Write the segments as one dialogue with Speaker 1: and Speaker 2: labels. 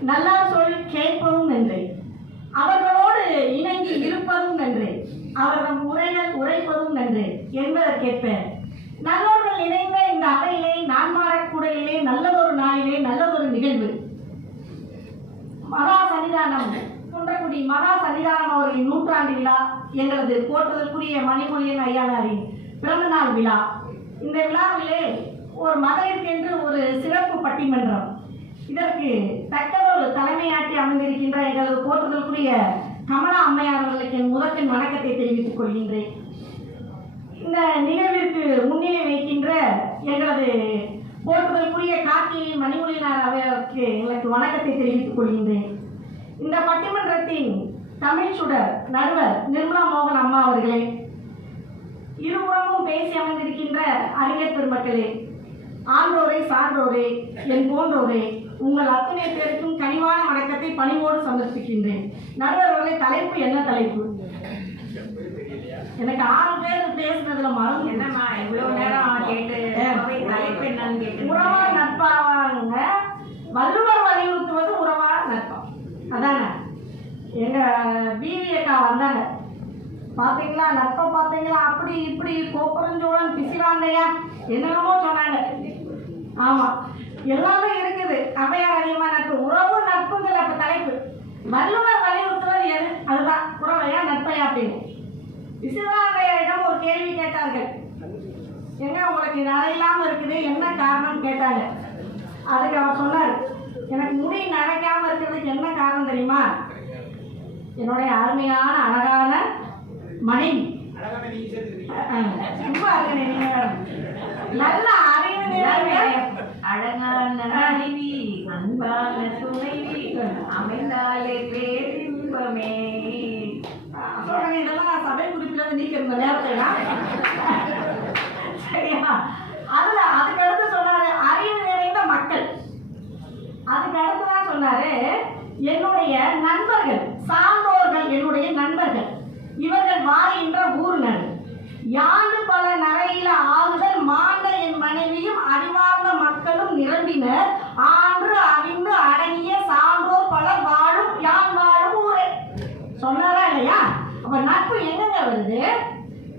Speaker 1: நல்லா சொல் கேட்பதும் நன்றே. அவர்களோடு இணங்கி இருப்பதும் நன்றே. அவர்கள் உரைகள் உரைப்பதும் நன்றே என்பதற்கேற்ப. நல்லவர்கள் இணைந்த இந்த அறையிலே நான் மாறக்கூடலிலே நல்லதொரு நாளிலே நல்லதொரு நிகழ்வு. மகா சன்னிதானம். குன்றக்குடி மகா சன்னிதானம் அவர்களின் நூற்றாண்டு விழா எங்களது போற்றுதற்குரிய மணிமொழியின் ஐயானாரின் பிறந்தநாள் விழா. இந்த விழாவிலே ஒரு மகளிருக்கென்று ஒரு சிறப்பு பட்டிமன்றம். இதற்கு தக்கதொரு தலைமையாற்றி அமைந்திருக்கின்ற எங்களது போற்றுதலுக்குரிய கமலா அம்மையார் அவர்களுக்கு என் முதற்கின் வணக்கத்தை தெரிவித்துக் கொள்கின்றேன். இந்த நிகழ்விற்கு முன்னிலை வைக்கின்ற எங்களது போற்றுதலுக்குரிய கார்த்திகை மணிமொழியினார் அவர்களுக்கு எங்களுக்கு வணக்கத்தை தெரிவித்துக் கொள்கின்றேன். இந்த பட்டிமன்றத்தின் தமிழ் சுடர் நடுவர் நிர்மலா மோகன் அம்மா அவர்களே இருபுறமும் பேசி அமர்ந்திருக்கின்ற அறிஞர் பெருமக்களே ஆன்றோரே சான்றோரே என் போன்றோரே உங்கள் அத்தனை பேருக்கும் கனிவான வணக்கத்தை பணிவோடு சமர்ப்பிக்கின்றேன். நடுவர் அவர்களே தலைப்பு என்ன தலைப்பு? எனக்கு ஆறு பேர் பேசுனதுல மறந்து
Speaker 2: என்னம்மா இவ்வளவு நேரம் கேட்டு தலைப்பு என்னன்னு கேட்டு
Speaker 1: உறவா நட்பாவாங்க வள்ளுவர் வலியுறுத்துவது உறவா நட்பா? அதானே? எங்க பிவி அக்கா வந்தாங்க. பாத்தீங்களா? நட்பை பாத்தீங்களா? அப்படி இப்படி கோப்பரஞ்சோழன் பிசிவாந்தையா என்னென்னமோ சொன்னாங்க. ஆமா. எல்லாமே இருக்குது. அவையார் அதிகமா நட்பு. உறவு நட்புங்கிற அப்ப தலைப்பு. வள்ளுவர் வலியுறுத்துவது எது? அதுதான். உறவையா நட்பையா அப்படின்னு. விசிவாந்தையரிடம் ஒரு கேள்வி கேட்டார்கள். எங்க உங்களுக்கு நரையில்லாம இருக்குது? என்ன காரணம் கேட்டாங்க. அதுக்கு அவர் சொன்னார். எனக்கு முடி நரைக்காம இருக்கிறதுக்கு என்ன காரணம் தெரியுமா? என்னுடைய அருமையான அழகான மனைவி ரொம்ப சும்மா நல்ல அறிவு
Speaker 2: அழகான மனைவி அன்பான துணைவி அமைந்தாலே பேரின்பமே.
Speaker 1: சொல்றேன் இதெல்லாம் சபை குறிப்பில் இருந்து நீக்கிற இந்த நேரத்தைலாம் சரியா அதுல அதுக்கு அடுத்து சொன்னாரு அறிவு நிறைந்த மக்கள் அதுக்கு அடுத்து தான் சொன்னாரு என்னுடைய நண்பர்கள் சான்றோர்கள் என்னுடைய நண்பர்கள் இவர்கள் வாழ்கின்ற ஊர்னர் யாண்டு பல நரையில ஆகுதல் மாண்ட என் மனைவியும் அறிவார்ந்த மக்களும் ஆன்று அறிந்து அடங்கிய சான்றோர் பலர் வாழும் யான் வாழும் ஊரே. சொன்னாரா இல்லையா? அப்ப நட்பு எங்கங்க வருது?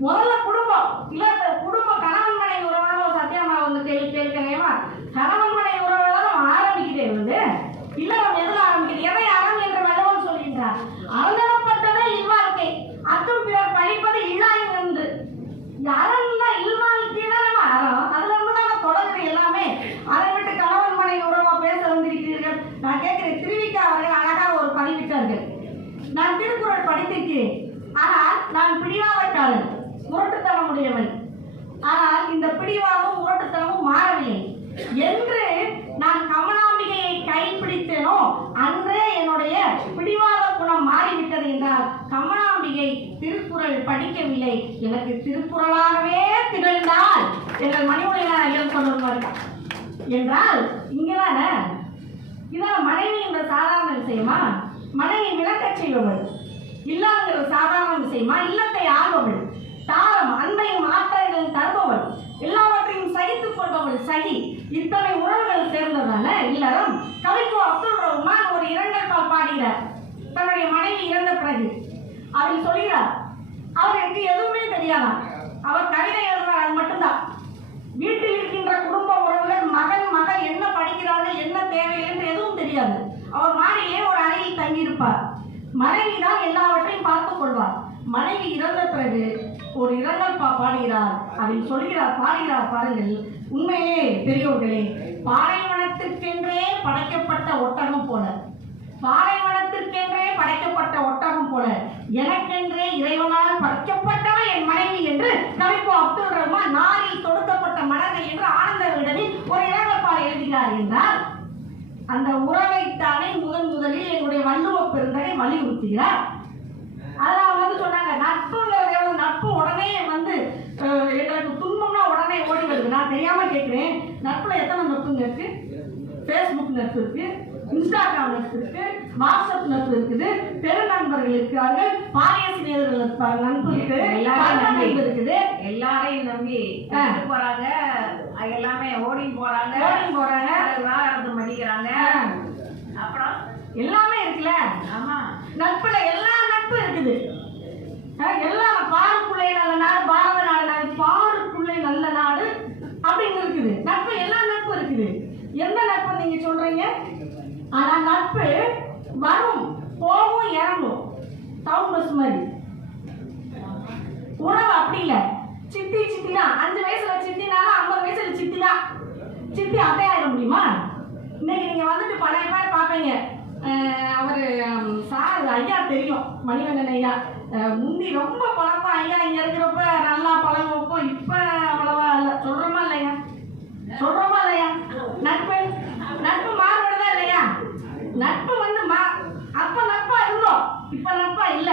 Speaker 1: முதல்ல குடும்பம் இல்ல இப்ப குடும்பம் கணவன் மனைவி உறவான ஒரு சத்தியமா வந்து கேள்வி கேட்கிறேமா கணவன் மனைவி உறவுல தான் ஆரம்பிக்கிறே வந்து இல்ல நம்ம எதுல ஆரம்பிக்கிறது எதை அறம் என்று வல்லவன் சொல்கின்றார் அறந்தனப்பட்டதே இல்வாழ்க்கை அத்தும் பிறர் பழிப்பது இல்லாயும் என்று அறம்னா இல்வாழ்க்கை தான் நம்ம அறம் அதுல இருந்து தான் நம்ம தொடங்குது எல்லாமே அதை விட்டு கணவன் மனைவி உறவா பேச வந்திருக்கிறீர்கள் நான் கேட்கிறேன் திருவிக்கா அவர்கள் அழகாக ஒரு பதிவிட்டார்கள் நான் திருக்குறள் படித்திருக்கிறேன். ஆனால் நான் பிடிவாதக்காரன் முரட்டுத்தனம் உடையவன் ஆனால் இந்த பிடிவாதமும் முரட்டுத்தனமும் மாறவில்லை. என்று நான் கமலாம்பிகையை கைப்பிடித்தேனோ அன்றே என்னுடைய பிடிவாத குணம் மாறிவிட்டது என்றால் கமலாம்பிகை திருக்குறள் படிக்கவில்லை. எனக்கு திருக்குறளாகவே திகழ்ந்தால் எங்கள் மணிமொழியார் ஐயர் சொல்லுவார்கள் என்றால் இங்கதானே? இதான் மனைவி என்ற சாதாரண விஷயமா? மனைவி விளக்கச் செய்பவள். இல்லாங்கிற சாதாரண விஷயமா? இல்லத்தை ஆள்பவள். தாரம் அன்பையும் ஆற்றலையும் தருபவள். எல்லாவற்றையும் சகித்துக் கொள்பவள் சகி. இத்தனை உறவுகள் சேர்ந்ததால இல்லறம் கவிக்கு அப்துல் ரஹ்மான் ஒரு இரண்டல் பால் பாடுகிறார். தன்னுடைய மனைவி இறந்த பிறகு. அதில் சொல்கிறார் அவருக்கு எதுவுமே தெரியாதா? அவர் கவிதை எழுதினார் அது மட்டும்தான். வீட்டில் இருக்கின்ற குடும்ப உறவுகள் மகன் மகள் என்ன படிக்கிறார்கள் என்ன தேவை என்று எதுவும் தெரியாது. அவர் மாடியிலே ஒரு தங்கியிருப்பார். மனைவி தான் எல்லாவற்றையும் பார்த்துக் கொள்வார். மனைவி இறந்த பிறகு ஒரு இரங்கல் பா பாடுகிறார். அதில் சொல்கிறார் பாடுகிறார் பாருங்கள். உண்மையிலே பெரியோர்களே பாலைவனத்திற்கென்றே படைக்கப்பட்ட ஒட்டகம் போல. பாலைவனத்திற்கென்றே படைக்கப்பட்ட ஒட்டகம் போல. எனக்கென்றே இறைவனால் படைக்கப்பட்டவன் என் மனைவி என்று கவிப்பு அப்துல் ரஹ்மான் நாரில் தொடுக்கப்பட்ட மனதை என்று ஆனந்த விடலில் ஒரு இளங்கப்பால் எழுதுகிறார் என்றால் அந்த உறவைத்தானே முதன் முதலில் என்னுடைய வள்ளுவ பெருந்தகை வலியுறுத்துகிறார். அதில் அவங்க வந்து சொன்னாங்க நட்புங்கிறது எவ்வளவு நட்பு உடனே வந்து எங்களுக்கு துன்பம்னா உடனே ஓடி வருது. நான் தெரியாம கேட்கிறேன். நட்புல எத்தனை நட்புங்க இருக்கு? ஃபேஸ்புக் நட்பு இருக்கு இன்ஸ்டாகிராம் நட்பு இருக்கு வாட்ஸ்அப் நட்பு இருக்குது தெரு நண்பர்கள் இருக்கிறார்கள் பாரிய சிறியர்கள் இருப்பாங்க நட்பு இருக்கு. நட்பு இருக்குது.
Speaker 2: எல்லாரையும் நம்பி போறாங்க. எல்லாமே ஓடி போறாங்க.
Speaker 1: ஓடி போறாங்க.
Speaker 2: பண்ணிக்கிறாங்க
Speaker 1: ஆ.
Speaker 2: அப்புறம்
Speaker 1: எல்லாமே இருக்குல்ல
Speaker 2: ஆமா
Speaker 1: நட்புல எல்லா நட்பு இருக்குது அஹ் எல்லாம் பாருக்குள்ளே நல்ல நாடு பாரத நாடு நாடு பாருக்குள்ளே நல்ல நாடு அப்படின்னு இருக்குது நட்பு எல்லா நட்பு இருக்குது எந்த நட்பு நீங்க சொல்றீங்க ஆனா நட்பு வரும் போகும் இறங்கும். டவுன் பஸ் மாதிரி உறவு அப்படி இல்லை. சித்தி சித்தி தான் அஞ்சு வயசுல சித்தினாலும் ஐம்பது வயசுல சித்தி தான் சித்தி முடியுமா? இன்னைக்கு நீங்க வந்துட்டு பழைய பேர் பார்ப்பீங்க அவர் சார் ஐயா தெரியும். மணிவண்ணன் ஐயா. முந்தி ரொம்ப பழக்கம். ஐயா இங்க இருக்கிறப்ப நல்லா பழம் வைப்போம் இப்ப அவ்வளவா இல்லை. சொல்றோமா இல்லையா? சொல்றோமா இல்லையா? நட்பு மாறுபடுதா இல்லையா நட்பு வந்து மா அப்ப நட்பா இருந்தோம் இப்ப நட்பா இல்ல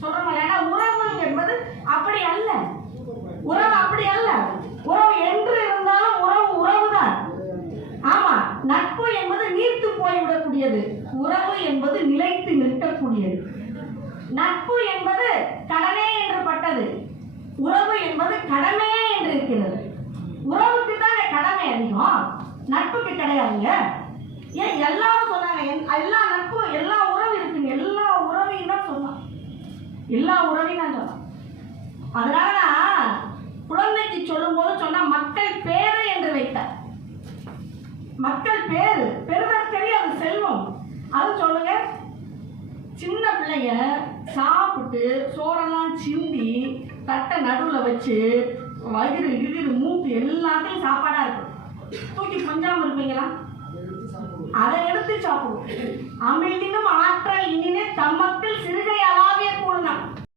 Speaker 1: சொல்றோமா ஏன்னா உறவு என்பது அப்படி அல்ல உறவு அப்படி அல்ல உறவு என்று இருந்தாலும் உறவு உறவுதான் ஆமா நட்பு என்பது நீர்த்து போய்விடக்கூடியது. உறவு என்பது நிலைத்து நிற்கக்கூடியது. நட்பு என்பது கடனே என்று பட்டது. உறவு என்பது கடமையே என்று இருக்கிறது. உறவுக்கு தானே கடமை அதிகம்? நட்புக்கு கிடையாதுங்க. ஏன் எல்லாரும் சொன்னாங்க என்- எல்லா நட்பும் எல்லா உறவு இருக்குங்க எல்லா உறவையும் தான் சொன்னான். எல்லா உறவையும் நான் சொன்னான். அதனால நான் குழந்தைக்கு சொல்லும்போது சொன்னா மக்கள் பேரு என்று வைத்தார் மக்கள் பேரு பெறுவதற்கரிய அது செல்வம் அது சொல்லுங்க சின்ன பிள்ளைங்க சாப்பிட்டு சோறெல்லாம் சிந்தி தட்டை நடுவில் வச்சு வயிறு இடிறு மூக்கு எல்லாத்தையும் சாப்பாடாக இருக்கும். தூக்கி கொஞ்சாமல் இருப்பீங்களா? அதை எடுத்து சாப்பிடுவோம். அமிழ்தினும் ஆற்றல் இனினே தம்மக்கள் சிறுகை அளாவிய கூடுனா.